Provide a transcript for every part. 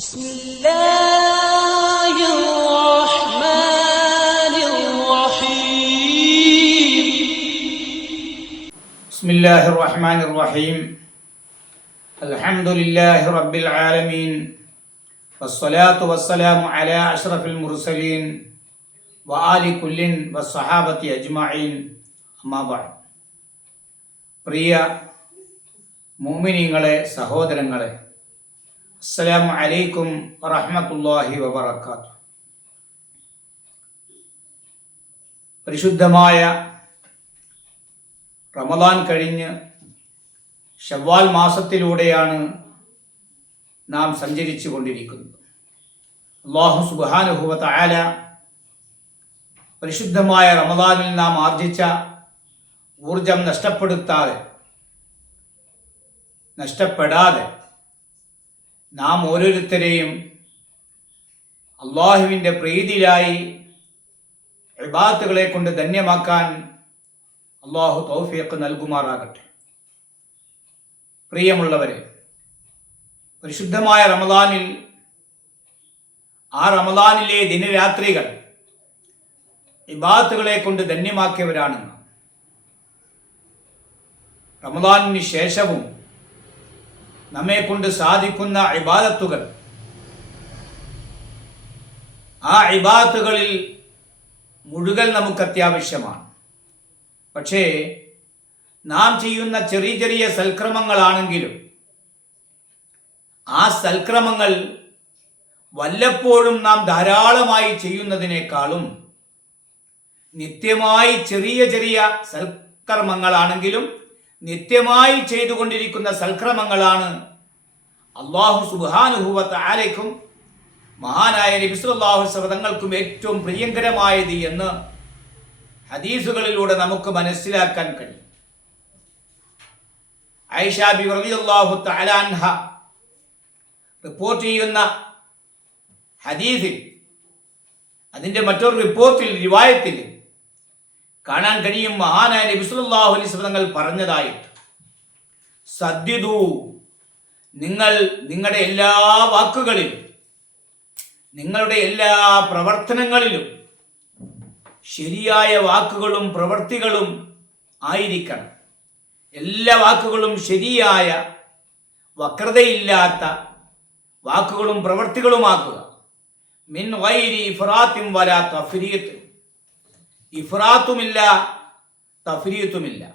بسم الله الرحمن الرحيم بسم الله الرحمن الرحيم الحمد لله رب العالمين والصلاة والسلام على أشرف المرسلين وآل كل والصحابة أجمعين أما بعد പ്രിയ മോമിനിങ്ങളെ സഹോദരങ്ങളെ അസ്സലാമു അലൈക്കും വറഹ്മത്തുള്ളാഹി വബറകാതുഹു. പരിശുദ്ധമായ റമദാൻ കഴിഞ്ഞ് ഷവ്വാൽ മാസത്തിലൂടെയാണ് നാം സഞ്ചരിച്ചു കൊണ്ടിരിക്കുന്നത്. അള്ളാഹു സുബാനുഭവത്ത് ആല പരിശുദ്ധമായ റമദാനിൽ നാം ആർജിച്ച ഊർജം നഷ്ടപ്പെടുത്താതെ നഷ്ടപ്പെടാതെ നാം ഓരോരുത്തരെയും അള്ളാഹുവിന്റെ പ്രീതിയിലായി ഇബാത്തുകളെ കൊണ്ട് ധന്യമാക്കാൻ അള്ളാഹു തൗഫിയൊക്കെ നൽകുമാറാകട്ടെ പ്രിയമുള്ളവരെ പരിശുദ്ധമായ റമദാനിൽ ആ റമദാനിലെ ദിനരാത്രികൾ ഇബാത്തുകളെ കൊണ്ട് ധന്യമാക്കിയവരാണ് നാം. റമദാനിന് ശേഷവും നമ്മെ കൊണ്ട് സാധിക്കുന്ന ഇബാദത്തുകൾ. ആ ഇബാദത്തുകളിൽ മുഴുകൽ നമുക്ക് അത്യാവശ്യമാണ്. പക്ഷേ നാം ചെയ്യുന്ന ചെറിയ ചെറിയ സൽക്രമങ്ങളാണെങ്കിലും ആ സൽക്രമങ്ങൾ വല്ലപ്പോഴും നാം ധാരാളമായി ചെയ്യുന്നതിനേക്കാളും നിത്യമായി ചെറിയ ചെറിയ സൽക്കർമ്മങ്ങളാണെങ്കിലും നിത്യമായി ചെയ്തുകൊണ്ടിരിക്കുന്ന സൽക്രമങ്ങളാണ് അള്ളാഹു സുബാനുഭൂവത്ത് ആലേക്കും മഹാനായ നബിസുല്ലാഹു സ്വതങ്ങൾക്കും ഏറ്റവും പ്രിയങ്കരമായത് എന്ന് ഹദീസുകളിലൂടെ നമുക്ക് മനസ്സിലാക്കാൻ കഴിയും. ഐഷാബി ബി തആലാൻഹ റിപ്പോർട്ട് ചെയ്യുന്ന ഹദീസിൽ അതിന്റെ മറ്റൊരു റിപ്പോർട്ടിൽ റിവായത്തിൽ കാണാൻ കഴിയും. മഹാനായ നബി സല്ലല്ലാഹു അലൈഹി തങ്ങൾ പറഞ്ഞതായിട്ട്. സദ്യതു നിങ്ങൾ നിങ്ങളുടെ എല്ലാ വാക്കുകളിലും നിങ്ങളുടെ എല്ലാ പ്രവർത്തനങ്ങളിലും ശരിയായ വാക്കുകളും പ്രവൃത്തികളും ആയിരിക്കണം. എല്ലാ വാക്കുകളും ശരിയായ വക്രതയില്ലാത്ത വാക്കുകളും പ്രവൃത്തികളുമാക്കുക. മിൻ വൈരി ഫറാത്തിം വല തഫ്രീത്ത്. ഇഫ്രാത്തുമില്ല തഫ്രീത്തുമില്ല.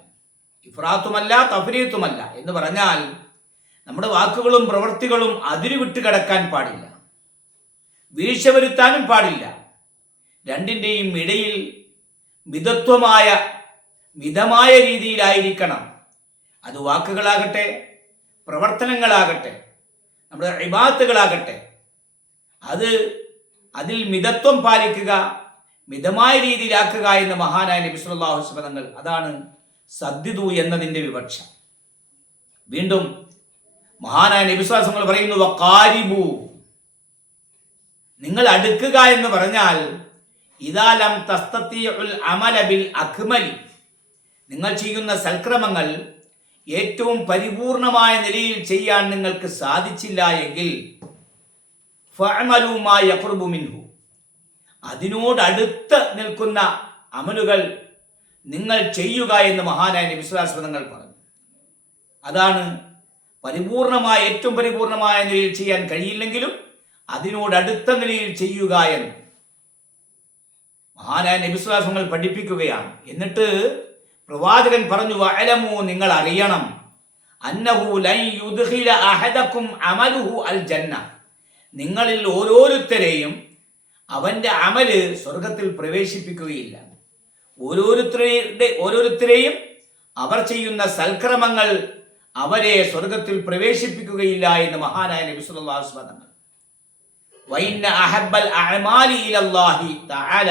ഇഫ്രാത്തുമല്ല തഫ്രീത്തുമല്ല എന്ന് പറഞ്ഞാൽ നമ്മുടെ വാക്കുകളും പ്രവൃത്തികളും അതിരുവിട്ട് കിടക്കാൻ പാടില്ല. വീഴ്ച വരുത്താനും പാടില്ല. രണ്ടിന്റെയും ഇടയിൽ മിതത്വമായ മിതമായ രീതിയിലായിരിക്കണം. അത് വാക്കുകളാകട്ടെ പ്രവർത്തനങ്ങളാകട്ടെ നമ്മുടെ ഇബാത്തുകളാകട്ടെ അത് അതിൽ മിതത്വം പാലിക്കുക മിതമായ രീതിയിലാക്കുക എന്ന മഹാനായ അലൈഹി വസല്ലം അതാണ് സദ്യതു എന്നതിന്റെ വിവക്ഷ. വീണ്ടും മഹാനായ നബിസ്വാസങ്ങൾ പറയുന്നു വക്കാരിബു നിങ്ങൾ അടുക്കുക എന്ന് പറഞ്ഞാൽ ഇതാലം അമല ബിൽ അക്മലി നിങ്ങൾ ചെയ്യുന്ന സൽക്രമങ്ങൾ ഏറ്റവും പരിപൂർണമായ നിലയിൽ ചെയ്യാൻ നിങ്ങൾക്ക് സാധിച്ചില്ല എങ്കിൽ ഫഅമലൂ മാ യഖ്റുബു മിൻഹു അതിനോട് അടുത്ത് നിൽക്കുന്ന അമലുകൾ നിങ്ങൾ ചെയ്യുക എന്ന് മഹാനായ വിശ്വാസങ്ങൾ പറഞ്ഞു. അതാണ് പരിപൂർണമായ ഏറ്റവും പരിപൂർണമായ നിലയിൽ ചെയ്യാൻ കഴിയില്ലെങ്കിലും അതിനോടടുത്ത നിലയിൽ ചെയ്യുക എന്ന് മഹാനായ നബിസ്വലാസങ്ങൾ പഠിപ്പിക്കുകയാണ്. എന്നിട്ട് പ്രവാചകൻ പറഞ്ഞു വഅലമു നിങ്ങൾ അറിയണം. അന്നഹു ലൻ യുദ്ഖില അഹദക്കും അമലുഹു അൽ ജന്ന. നിങ്ങളിൽ ഓരോരുത്തരെയും അവന്റെ അമൽ സ്വർഗത്തിൽ പ്രവേശിപ്പിക്കുകയില്ല. ഓരോരുത്തരുടെ ഓരോരുത്തരെയും അവർ ചെയ്യുന്ന സൽക്രമങ്ങൾ അവരെ സ്വർഗത്തിൽ പ്രവേശിപ്പിക്കുകയില്ല എന്ന് മഹാനായ നബി വൈന്ന അഹബ്ബൽ അഅമാലി തആല.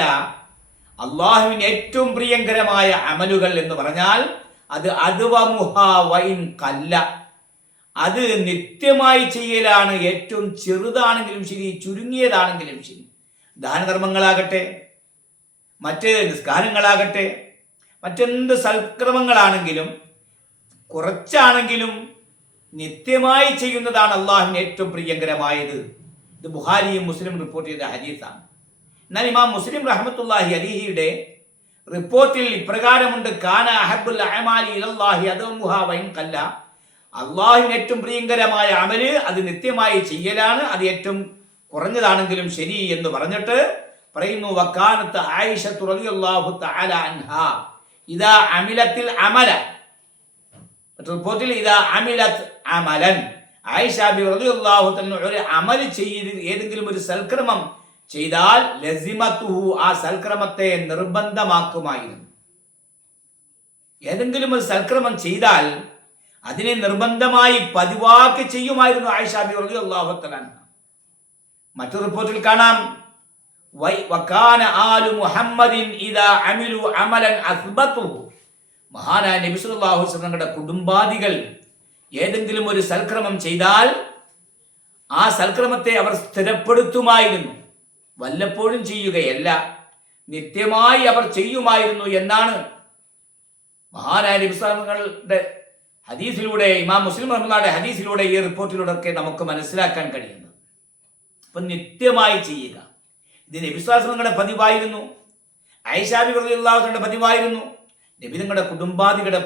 അള്ളാഹുവിന് ഏറ്റവും പ്രിയങ്കരമായ അമലുകൾ എന്ന് പറഞ്ഞാൽ അത് അദ്വമുഹ വൈൻ കല്ല. അത് നിത്യമായി ചെയ്യലാണ് ഏറ്റവും ചെറുതാണെങ്കിലും ശരി ചുരുങ്ങിയതാണെങ്കിലും ശരി. ദാനധർമ്മങ്ങളാകട്ടെ മറ്റ് നിസ്കാരങ്ങളാകട്ടെ മറ്റെന്ത് സൽക്രമങ്ങളാണെങ്കിലും കുറച്ചാണെങ്കിലും നിത്യമായി ചെയ്യുന്നതാണ് അള്ളാഹുവിന് ഏറ്റവും പ്രിയങ്കരമായത്. ഇത് ബുഹാരിയും മുസ്ലിം റിപ്പോർട്ട് ചെയ്ത ഹദീസാണ്. എന്നാൽ ഇമാം മുസ്ലിം റഹ്മത്തുല്ലാഹി അലിഹിയുടെ റിപ്പോർട്ടിൽ ഇപ്രകാരമുണ്ട് കാന അഹബുൽ അള്ളാഹുവിന് ഏറ്റവും പ്രിയങ്കരമായ അമൽ അത് നിത്യമായി ചെയ്യലാണ് അത് ഏറ്റവും കുറഞ്ഞതാണെങ്കിലും ശരി എന്ന് പറഞ്ഞിട്ട് പറയുന്നു വക്കാനത്ത് ആയിഷ റളിയല്ലാഹു തആല അൻഹ. ഇതാ അമിലത്തിൽ അമല റിപ്പോർട്ടിൽ ഇതാ അമിലത്ത് അമലൻ. ആയിഷ ബി റളിയല്ലാഹു തആല ഒരു അമൽ ചെയ്ത് ഏതെങ്കിലും ഒരു സൽക്രമം ചെയ്താൽ ലസിമത്തുഹു ആ സൽക്രമത്തെ നിർബന്ധമാക്കുമായിരുന്നു. ഏതെങ്കിലും ഒരു സൽക്രമം ചെയ്താൽ അതിനെ നിർബന്ധമായി പതിവാക്കി ചെയ്യുമായിരുന്നു ആയിഷാബി റളിയല്ലാഹു തആല മറ്റു റിപ്പോർട്ടിൽ കാണാം. വക്കാന മുഹമ്മദിൻ അമിലു അമലൻ തങ്ങളുടെ കുടുംബാദികൾ ഏതെങ്കിലും ഒരു സൽക്രമം ചെയ്താൽ ആ സൽക്രമത്തെ അവർ സ്ഥിരപ്പെടുത്തുമായിരുന്നു. വല്ലപ്പോഴും ചെയ്യുകയല്ല. നിത്യമായി അവർ ചെയ്യുമായിരുന്നു എന്നാണ് മഹാനായ നബിസ്ലാമങ്ങളുടെ ഹദീസിലൂടെ ഇമാം മുസ്ലിം റഹ്മാന്റെ ഹദീസിലൂടെ ഈ റിപ്പോർട്ടിലൂടെ ഒക്കെ നമുക്ക് മനസ്സിലാക്കാൻ കഴിയുന്നത്. അപ്പൊ നിത്യമായി ചെയ്യുക. ഇത് നബിസ്വാസങ്ങളുടെ പതിവായിരുന്നു. ഐഷാബി പ്രതിയുള്ളാഹുങ്ങളുടെ പതിവായിരുന്നു. നബി നിങ്ങളുടെ കുടുംബാദികളുടെ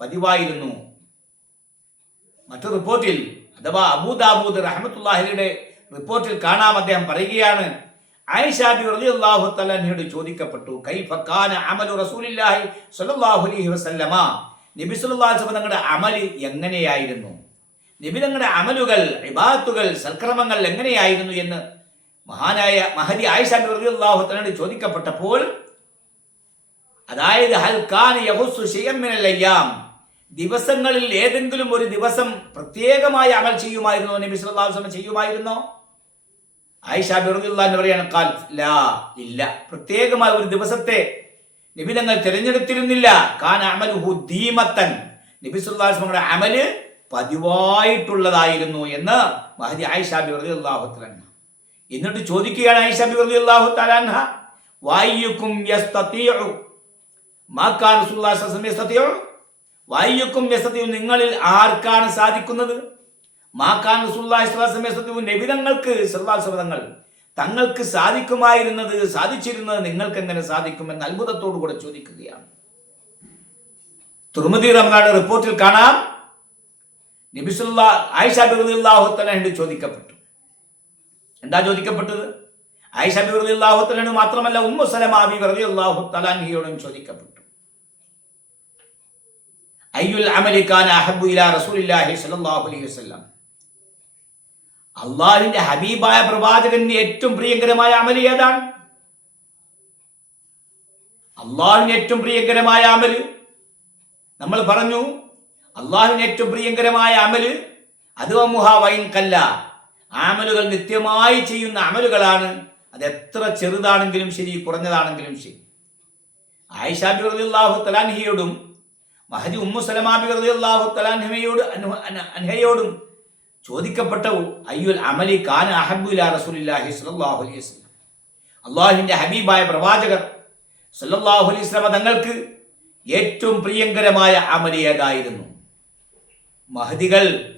പതിവായിരുന്നു. മറ്റു റിപ്പോർട്ടിൽ അഥവാ അബൂദാബൂദ് റഹമത്തുല്ലാഹിയുടെ റിപ്പോർട്ടിൽ കാണാം അദ്ദേഹം പറയുകയാണ് ആയിഷാബി റളിയല്ലാഹു തആലയോട് ചോദിക്കപ്പെട്ടു കൈഫ കാന അമലു റസൂലില്ലാഹി സ്വല്ലല്ലാഹു അലൈഹി വസല്ലമ? നബി സ്വല്ലല്ലാഹു അലൈഹി വസല്ലം തങ്ങളുടെ അമൽ എങ്ങനെയായിരുന്നു? നബി തങ്ങളുടെ അമലുകൾ ഇബാത്തുകൾ സൽക്രമങ്ങൾ എങ്ങനെയായിരുന്നു എന്ന് മഹാനായ റളിയല്ലാഹു തആലയോട് ചോദിക്കപ്പെട്ടപ്പോൾ അതായത് ദിവസങ്ങളിൽ ഏതെങ്കിലും ഒരു ദിവസം പ്രത്യേകമായി അമൽ ചെയ്യുമായിരുന്നോ? നബി സല്ലല്ലാഹു അലൈഹി ചെയ്യുമായിരുന്നോ? ആയിഷ ബിറുദില്ലാ എന്ന് പറയാണ് കാൽ ലാ ഇല്ല. പ്രത്യേകമായ ഒരു ദിവസത്തെ നബി തങ്ങൾ തിരഞ്ഞെടുത്തിരുന്നില്ല. കാന അമലുഹു ദീമത്തൻ. നബി സല്ലല്ലാഹു അലൈഹി അമൽ പതിവായിട്ടുള്ളതായിരുന്നു എന്ന് മഹദി ആയിഷ അള്ളാഹു തആല എന്നിട്ട് ചോദിക്കുകയാണ് ആയിഷാബി വർദ്ധി സ്വല്ലല്ലാഹു അലൈഹി വസല്ലം യസ്തതീഉ? നിങ്ങളിൽ ആർക്കാണ് സാധിക്കുന്നത്? മാക്കാൻ നബിതങ്ങൾക്ക് സർവാസവതങ്ങൾ തങ്ങൾക്ക് സാധിക്കുമായിരുന്നത് സാധിച്ചിരുന്നത് നിങ്ങൾക്ക് എങ്ങനെ സാധിക്കുമെന്ന് അത്ഭുതത്തോടു കൂടെ ചോദിക്കുകയാണ്. തുർമതി റമദാന്റെ റിപ്പോർട്ടിൽ കാണാം നബിസുല്ല ആയിഷ ചോദിക്കപ്പെട്ടു. എന്താ ചോദിക്കപ്പെട്ടത്? ആയിഷ മാത്രമല്ല ഉമ്മു സലമാബി വെറുതെ ചോദിക്കപ്പെട്ടു. അയ്യുൽ റസൂലില്ലാഹി അലൈഹി അള്ളാഹിന്റെ ഹബീബായ പ്രവാചകന് ഏറ്റവും പ്രിയങ്കരമായ അമൽ ഏതാണ്? അള്ളാഹിന് ഏറ്റവും പ്രിയങ്കരമായ അമൽ. നമ്മൾ പറഞ്ഞു അള്ളാഹിന് ഏറ്റവും പ്രിയങ്കരമായ അമൽ അത് കല്ല. അമലുകൾ നിത്യമായി ചെയ്യുന്ന അമലുകളാണ്. അത് എത്ര ചെറുതാണെങ്കിലും ശരി കുറഞ്ഞതാണെങ്കിലും ശരി. ആയിഷാബി റളിയല്ലാഹു തലാൻഹിയോടും മഹജി ഉമ്മു സലമാബി റളിയല്ലാഹു തലാൻഹയോട് അൻഹയോടും ചോദിക്കപ്പെട്ട അയ്യുൽ അമലി ഖാൻ അഹബു ഇലാ റസൂലില്ലാഹി സ്വല്ലല്ലാഹു അലൈഹി വസല്ലം. ഹബീബായ പ്രവാചകർ സല്ലല്ലാഹു അലൈഹി വസല്ലം തങ്ങൾക്ക് ഏറ്റവും പ്രിയങ്കരമായ അമലി ഏതായിരുന്നു? മഹദികൾ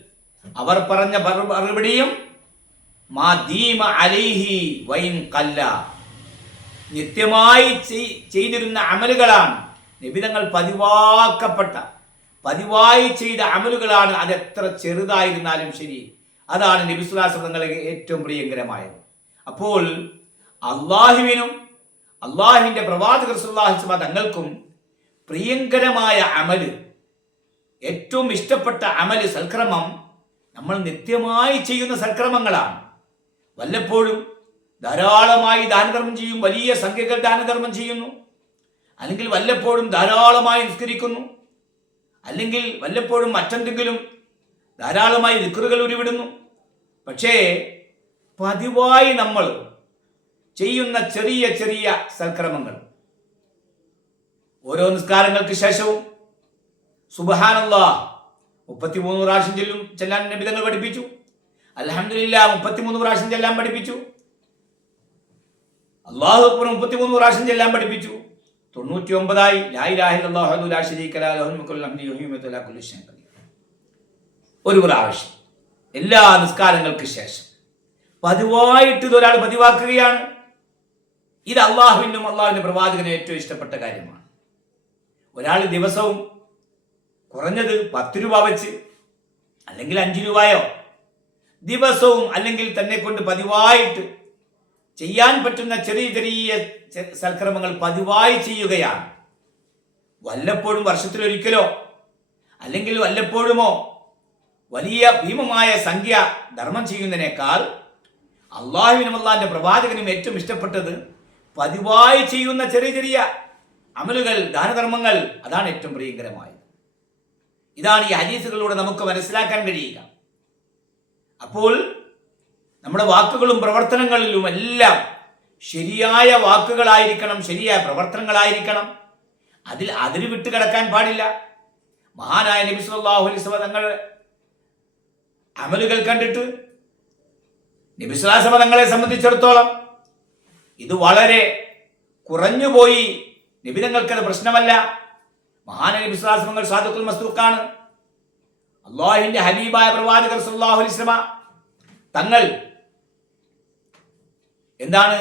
അവർ പറഞ്ഞ മറു- മറുപടിയും അലൈഹി വൈൻ കല്ല. നിത്യമായി ചെയ്തിരുന്ന അമലുകളാണ്. നിബിതങ്ങൾ പതിവാക്കപ്പെട്ട പതിവായി ചെയ്ത അമലുകളാണ് അത് എത്ര ചെറുതായിരുന്നാലും ശരി. അതാണ് നബിസുലാസ് തങ്ങൾക്ക് ഏറ്റവും പ്രിയങ്കരമായത്. അപ്പോൾ അള്ളാഹുവിനും അള്ളാഹുവിന്റെ പ്രവാചകർ സുല്ലാഹിസ്മ തങ്ങൾക്കും പ്രിയങ്കരമായ അമൽ ഏറ്റവും ഇഷ്ടപ്പെട്ട അമൽ സൽക്രമം നമ്മൾ നിത്യമായി ചെയ്യുന്ന സൽക്രമങ്ങളാണ്. വല്ലപ്പോഴും ധാരാളമായി ദാനധർമ്മം ചെയ്യും വലിയ സംഖ്യകൾ ദാനധർമ്മം ചെയ്യുന്നു. അല്ലെങ്കിൽ വല്ലപ്പോഴും ധാരാളമായി നിസ്കരിക്കുന്നു. അല്ലെങ്കിൽ വല്ലപ്പോഴും മറ്റെന്തെങ്കിലും ധാരാളമായി ദിക്കറുകൾ ഉരുവിടുന്നു. പക്ഷേ പതിവായി നമ്മൾ ചെയ്യുന്ന ചെറിയ ചെറിയ സൽക്രമങ്ങൾ. ഓരോ നിസ്കാരങ്ങൾക്ക് ശേഷവും സുബഹാനല്ലാ. മുപ്പത്തിമൂന്ന് പ്രാവശ്യം ചെല്ലും ചെല്ലാൻ നബിതങ്ങൾ പഠിപ്പിച്ചു. അലഹമില്ല മുപ്പത്തിമൂന്ന് പ്രാവശ്യം ചെല്ലാൻ പഠിപ്പിച്ചു. അള്ളാഹു അക്ബർ മുപ്പത്തിമൂന്ന് പ്രാവശ്യം ചെല്ലാൻ പഠിപ്പിച്ചു. തൊണ്ണൂറ്റി ഒമ്പതായി ഒരു പ്രാവശ്യം. എല്ലാ നിസ്കാരങ്ങൾക്ക് ശേഷം. പതിവായിട്ട് ഇതൊരാൾ പതിവാക്കുകയാണ്. ഇത് അള്ളാഹുവിനും അള്ളാഹുവിന്റെ പ്രവാചകന് ഏറ്റവും ഇഷ്ടപ്പെട്ട കാര്യമാണ്. ഒരാൾ ദിവസവും കുറഞ്ഞത് പത്ത് രൂപ വെച്ച് അല്ലെങ്കിൽ അഞ്ച് രൂപയോ ദിവസവും അല്ലെങ്കിൽ തന്നെ കൊണ്ട് പതിവായിട്ട് ചെയ്യാൻ പറ്റുന്ന ചെറിയ ചെറിയ സൽക്രമങ്ങൾ പതിവായി ചെയ്യുകയാണ്. വല്ലപ്പോഴും വർഷത്തിലൊരിക്കലോ അല്ലെങ്കിൽ വല്ലപ്പോഴുമോ വലിയ ഭീമമായ സംഖ്യ ധർമ്മം ചെയ്യുന്നതിനേക്കാൾ അള്ളാഹുവിനും അള്ളാഹിന്റെ പ്രവാചകനും ഏറ്റവും ഇഷ്ടപ്പെട്ടത് പതിവായി ചെയ്യുന്ന ചെറിയ ചെറിയ അമലുകൾ ദാനധർമ്മങ്ങൾ അതാണ് ഏറ്റവും പ്രിയങ്കരമായത്. ഇതാണ് ഈ ഹദീസുകളിലൂടെ നമുക്ക് മനസ്സിലാക്കാൻ കഴിയുക. അപ്പോൾ നമ്മുടെ വാക്കുകളും പ്രവർത്തനങ്ങളിലും എല്ലാം ശരിയായ വാക്കുകളായിരിക്കണം ശരിയായ പ്രവർത്തനങ്ങളായിരിക്കണം. അതിൽ അതിര് വിട്ട് കിടക്കാൻ പാടില്ല. മഹാനായ നബി സല്ലല്ലാഹു അലൈഹി വസല്ലം തങ്ങൾ അമലുകൾ കണ്ടിട്ട് നബി സല്ലല്ലാഹു അലൈഹി വസല്ലം തങ്ങളെ സംബന്ധിച്ചിടത്തോളം ഇത് വളരെ കുറഞ്ഞുപോയി. നിബിതങ്ങൾക്കത് പ്രശ്നമല്ല. മഹാന വിശ്വാസങ്ങൾ സാധുക്കൾ മസ്തുക്കാണ് അള്ളാഹുവിന്റെ ഹബീബായ പ്രവാചകർ സല്ലല്ലാഹു അലൈഹി വസല്ലം തങ്ങൾ എന്താണ്?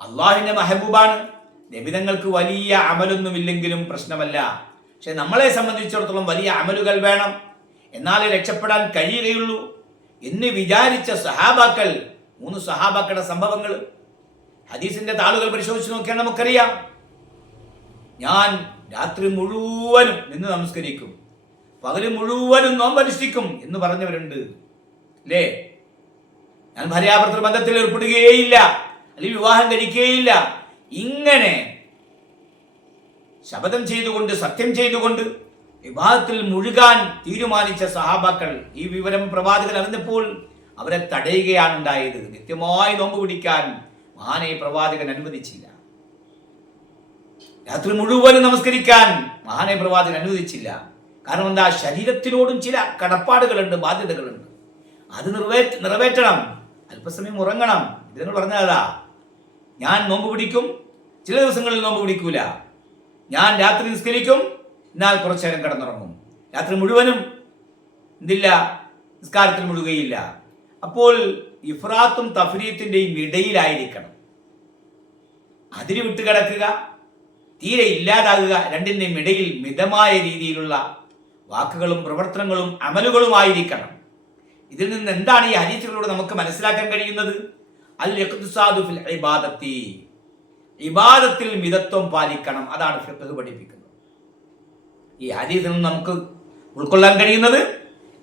അള്ളാഹുവിന്റെ മെഹബൂബാണ്. നബിതങ്ങൾക്ക് വലിയ അമലൊന്നുമില്ലെങ്കിലും പ്രശ്നമല്ല. പക്ഷെ നമ്മളെ സംബന്ധിച്ചിടത്തോളം വലിയ അമലുകൾ വേണം. എന്നാലേ രക്ഷപ്പെടാൻ കഴിയുകയുള്ളൂ എന്ന് വിചാരിച്ച സഹാബാക്കൾ മൂന്ന് സഹാബാക്കളുടെ സംഭവങ്ങൾ ഹദീസിന്റെ താളുകൾ പരിശോധിച്ച് നോക്കിയാൽ നമുക്കറിയാം. ഞാൻ രാത്രി മുഴുവനും നിന്ന് നമസ്കരിക്കും. പകൽ മുഴുവനും നോമ്പനുഷ്ഠിക്കും എന്ന് പറഞ്ഞവരുണ്ട്. അല്ലേ ഞാൻ ഭാര്യാഭർത്തൃ ബന്ധത്തിൽ ഏർപ്പെടുകയേയില്ല. അല്ലെങ്കിൽ വിവാഹം കഴിക്കുകയില്ല ഇങ്ങനെ ശപഥം ചെയ്തുകൊണ്ട് സത്യം ചെയ്തുകൊണ്ട് വിവാഹത്തിൽ മുഴുകാൻ തീരുമാനിച്ച സഹാബാക്കൾ ഈ വിവരം പ്രവാചകൻ അറിഞ്ഞപ്പോൾ അവരെ തടയുകയാണ് ഉണ്ടായത്. നിത്യമായി നോമ്പ് പിടിക്കാൻ മഹാനെ പ്രവാചകൻ അനുവദിച്ചില്ല. രാത്രി മുഴുവനും നമസ്കരിക്കാൻ മഹാനെ പ്രവാചകൻ അനുവദിച്ചില്ല. കാരണം എന്താ? ശരീരത്തിനോടും ചില കടപ്പാടുകളുണ്ട് ബാധ്യതകളുണ്ട്. അത് നിറവേറ്റ നിറവേറ്റണം. അല്പസമയം ഉറങ്ങണം. ഇത് പറഞ്ഞതാ ഞാൻ നോമ്പ് പിടിക്കും ചില ദിവസങ്ങളിൽ നോമ്പ് പിടിക്കൂല. ഞാൻ രാത്രി നിസ്കരിക്കും എന്നാൽ കുറച്ചു നേരം കിടന്നുറങ്ങും. രാത്രി മുഴുവനും എന്തില്ല? നിസ്കാരത്തിൽ മുഴുകയില്ല. അപ്പോൾ ഇഫ്രാത്തും തഫ്രീത്തിന്റെയും ഇടയിലായിരിക്കണം. അതിന് വിട്ടുകിടക്കുക തീരെ ഇല്ലാതാകുക രണ്ടിന്റെയും ഇടയിൽ മിതമായ രീതിയിലുള്ള വാക്കുകളും പ്രവർത്തനങ്ങളും അമലുകളുമായിരിക്കണം. ഇതിൽ നിന്ന് എന്താണ് ഈ ഹരീച്ചുകളോട് നമുക്ക് മനസ്സിലാക്കാൻ കഴിയുന്നത്? അൽ ഫിൽ ഇബാദത്തി. ഇബാദത്തിൽ മിതത്വം പാലിക്കണം. അതാണ് ഫിഖ് പഠിപ്പിക്കുന്നത്. ഈ ഹരീസിൽ നിന്ന് നമുക്ക് ഉൾക്കൊള്ളാൻ കഴിയുന്നത്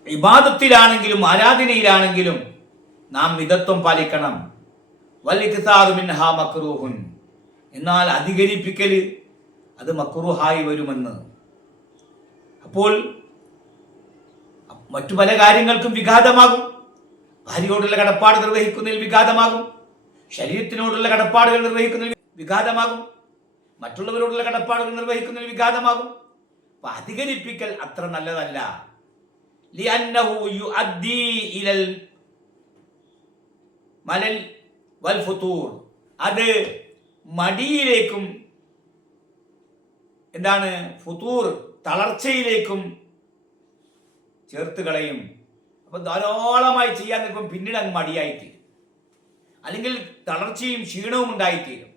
ഇബാദത്തിലാണെങ്കിലും ആരാധനയിലാണെങ്കിലും നാം മിതത്വം പാലിക്കണം. ഇഖ്തിസാദു മിൻഹാ മക്റൂഹുൻ എന്നാൽ അധികരിപ്പിക്കൽ അത് മക്കുറുഹായി വരുമെന്ന്. അപ്പോൾ മറ്റു പല കാര്യങ്ങൾക്കും വിഘാതമാകും. ഭാര്യയോടുള്ള കടപ്പാട് നിർവഹിക്കുന്നതിൽ വിഘാതമാകും. ശരീരത്തിനോടുള്ള കടപ്പാടുകൾ നിർവഹിക്കുന്നതിൽ വിഘാതമാകും. മറ്റുള്ളവരോടുള്ള കടപ്പാടുകൾ നിർവഹിക്കുന്നതിൽ വിഘാതമാകും. അപ്പൊ അധികരിപ്പിക്കൽ അത്ര നല്ലതല്ല. മലൽ വൽ ഫുത്തൂർ. അത് മടിയിലേക്കും എന്താണ്? ഫുതൂർ തളർച്ചയിലേക്കും ചേർത്ത് കളയും. അപ്പൊ ധാരാളമായി ചെയ്യാൻ നിൽക്കും പിന്നീട് അങ്ങ് മടിയായിത്തീരും. അല്ലെങ്കിൽ തളർച്ചയും ക്ഷീണവും ഉണ്ടായിത്തീരും.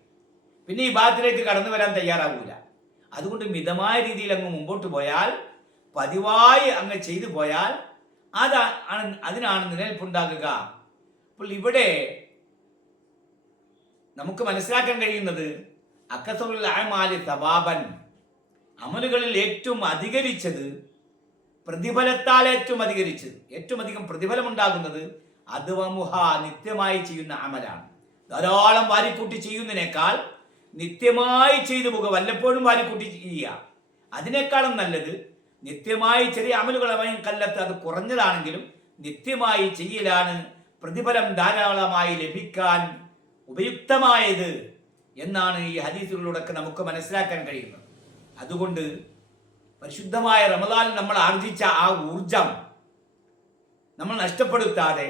പിന്നെ ഈ ഭാഗത്തിലേക്ക് കടന്നു വരാൻ തയ്യാറാകൂല അതുകൊണ്ട് മിതമായ രീതിയിൽ അങ്ങ് മുമ്പോട്ട് പോയാൽ പതിവായി അങ്ങ് ചെയ്തു പോയാൽ അതാണ് അതിനാണ് നിലനിൽപ്പുണ്ടാകുക അപ്പോൾ ഇവിടെ നമുക്ക് മനസ്സിലാക്കാൻ കഴിയുന്നത് അക്കസറുൽ ആമാലി തവാബൻ അമലുകളിൽ ഏറ്റവും അധികരിച്ചത് പ്രതിഫലത്താൽ ഏറ്റവും അധികരിച്ചത് ഏറ്റവും അധികം പ്രതിഫലം ഉണ്ടാകുന്നത് അദ്വമുഹ നിത്യമായി ചെയ്യുന്ന അമലാണ്. ധാരാളം വാരിക്കൂട്ടി ചെയ്യുന്നതിനേക്കാൾ നിത്യമായി ചെയ്തു പോകുക വല്ലപ്പോഴും വാരിക്കൂട്ടി ചെയ്യുക. അതിനേക്കാളും നല്ലത് നിത്യമായി ചെറിയ അമലുകളമായും കല്ലത്ത് അത് കുറഞ്ഞതാണെങ്കിലും നിത്യമായി ചെയ്യലാണ് പ്രതിഫലം ധാരാളമായി ലഭിക്കാൻ ഉപയുക്തമായത് എന്നാണ് ഈ ഹദീസുകളിലൂടെ നമുക്ക് മനസ്സിലാക്കാൻ കഴിയുന്നത്. അതുകൊണ്ട് പരിശുദ്ധമായ റമദാനിൽ നമ്മൾ ആർജിച്ച ആ ഊർജം നമ്മൾ നഷ്ടപ്പെടുത്താതെ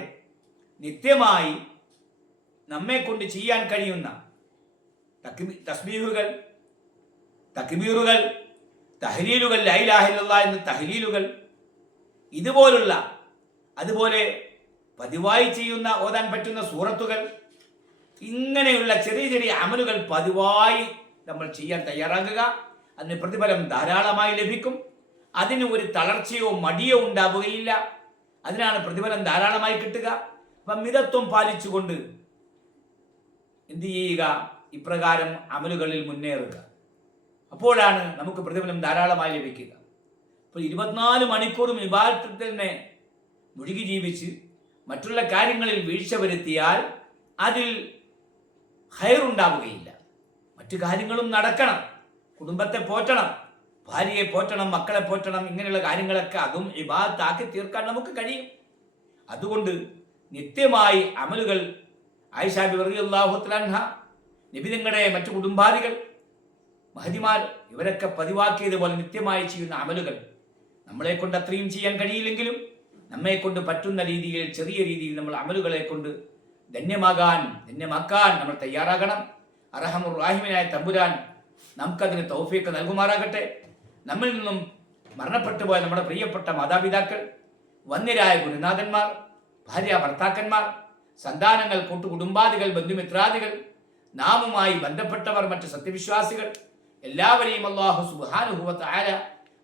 നിത്യമായി നമ്മെ കൊണ്ട് ചെയ്യാൻ കഴിയുന്ന തസ്ബീഹുകൾ തക്ബീറുകൾ തഹലീലുകൾ ലൈലാഹില്ല എന്ന തഹലീലുകൾ ഇതുപോലുള്ള അതുപോലെ പതിവായി ചെയ്യുന്ന ഓതാൻ പറ്റുന്ന സൂറത്തുകൾ ഇങ്ങനെയുള്ള ചെറിയ ചെറിയ അമലുകൾ പതിവായി നമ്മൾ ചെയ്യാൻ തയ്യാറാകുക. അതിന് പ്രതിഫലം ധാരാളമായി ലഭിക്കും. അതിന് ഒരു തളർച്ചയോ മടിയോ ഉണ്ടാവുകയില്ല. അതിനാണ് പ്രതിഫലം ധാരാളമായി കിട്ടുക. അപ്പം മിതത്വം പാലിച്ചുകൊണ്ട് എന്ത് ചെയ്യുക? ഇപ്രകാരം അമലുകളിൽ മുന്നേറുക. അപ്പോഴാണ് നമുക്ക് പ്രതിഫലം ധാരാളമായി ലഭിക്കുക. അപ്പോൾ ഇരുപത്തിനാല് മണിക്കൂറും വിഭാഗത്തിൽ തന്നെ മുഴുകി ജീവിച്ച് മറ്റുള്ള കാര്യങ്ങളിൽ വീഴ്ച വരുത്തിയാൽ അതിൽ ഹയറുണ്ടാവുകയില്ല മറ്റു കാര്യങ്ങളും നടക്കണം. കുടുംബത്തെ പോറ്റണം ഭാര്യയെ പോറ്റണം മക്കളെ പോറ്റണം ഇങ്ങനെയുള്ള കാര്യങ്ങളൊക്കെ അതും ഇബാദത്താക്കി തീർക്കാൻ നമുക്ക് കഴിയും. അതുകൊണ്ട് നിത്യമായി അമലുകൾ ആയിഷാബി വർഗീയല്ലാഹുത്തലാൻഹ നിബിതങ്ങളുടെ മറ്റു കുടുംബാദികൾ മഹതിമാർ ഇവരൊക്കെ പതിവാക്കിയതുപോലെ നിത്യമായി ചെയ്യുന്ന അമലുകൾ നമ്മളെ കൊണ്ട് അത്രയും ചെയ്യാൻ കഴിയില്ലെങ്കിലും നമ്മെ കൊണ്ട് പറ്റുന്ന രീതിയിൽ ചെറിയ രീതിയിൽ നമ്മൾ അമലുകളെ കൊണ്ട് ധന്യമാകാൻ ധന്യമാക്കാൻ നമ്മൾ തയ്യാറാകണം. അറഹമുർ റാഹിമിനായ തമ്പുരാൻ നമുക്കതിന് തൗഫീക്ക് നൽകുമാറാകട്ടെ. നമ്മിൽ നിന്നും മരണപ്പെട്ടു പോയ നമ്മുടെ പ്രിയപ്പെട്ട മാതാപിതാക്കൾ വന്യരായ ഗുരുനാഥന്മാർ ഭാര്യ ഭർത്താക്കന്മാർ സന്താനങ്ങൾ കൂട്ടുകുടുംബാദികൾ ബന്ധുമിത്രാദികൾ നാമുമായി ബന്ധപ്പെട്ടവർ മറ്റ് സത്യവിശ്വാസികൾ എല്ലാവരെയും അള്ളാഹു സുബാനുഭവത്ത് ആര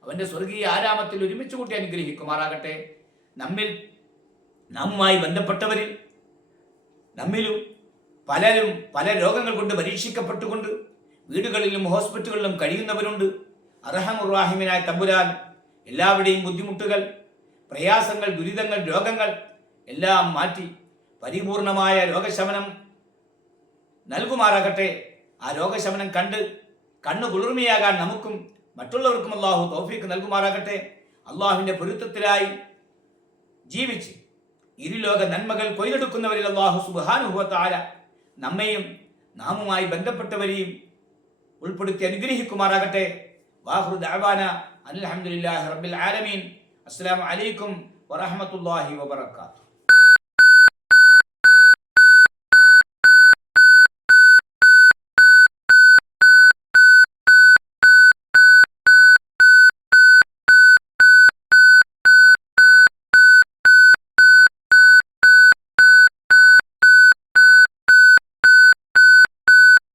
അവന്റെ സ്വർഗീയ ആരാമത്തിൽ ഒരുമിച്ച് കൂട്ടി അനുഗ്രഹിക്കുമാറാകട്ടെ. നമ്മിൽ നാമുമായി ബന്ധപ്പെട്ടവരിൽ നമ്മിലും പലരും പല രോഗങ്ങൾ കൊണ്ട് പരീക്ഷിക്കപ്പെട്ടുകൊണ്ട് വീടുകളിലും ഹോസ്പിറ്റലുകളിലും കഴിയുന്നവരുണ്ട്. അർഹമുറാഹിമിനായ തമ്പുരാൻ എല്ലാവരുടെയും ബുദ്ധിമുട്ടുകൾ പ്രയാസങ്ങൾ ദുരിതങ്ങൾ രോഗങ്ങൾ എല്ലാം മാറ്റി പരിപൂർണമായ രോഗശമനം നൽകുമാറാകട്ടെ. ആ രോഗശമനം കണ്ട് കണ്ണു കുളിർമയാകാൻ നമുക്കും മറ്റുള്ളവർക്കും അള്ളാഹു തൗഫീക്ക് നൽകുമാറാകട്ടെ. അള്ളാഹുവിന്റെ പൊരുത്തത്തിലായി ജീവിച്ച് ഇരുലോക നന്മകൾ കൊയ്തെടുക്കുന്നവരിൽ അള്ളാഹു സുബാനുഭവത്താല നമ്മയും നാമുമായി ബന്ധപ്പെട്ടവരെയും ഉൾപ്പെടുത്തി അനുഗ്രഹിക്കുമാറാകട്ടെ. വാഹു ദാബാന അലഹമുല്ലാ റബ്ബിൽ ആലമീൻ. അസ്സാം വലൈക്കും വറഹ്മത്തുള്ളാഹി വബറകാതുഹു.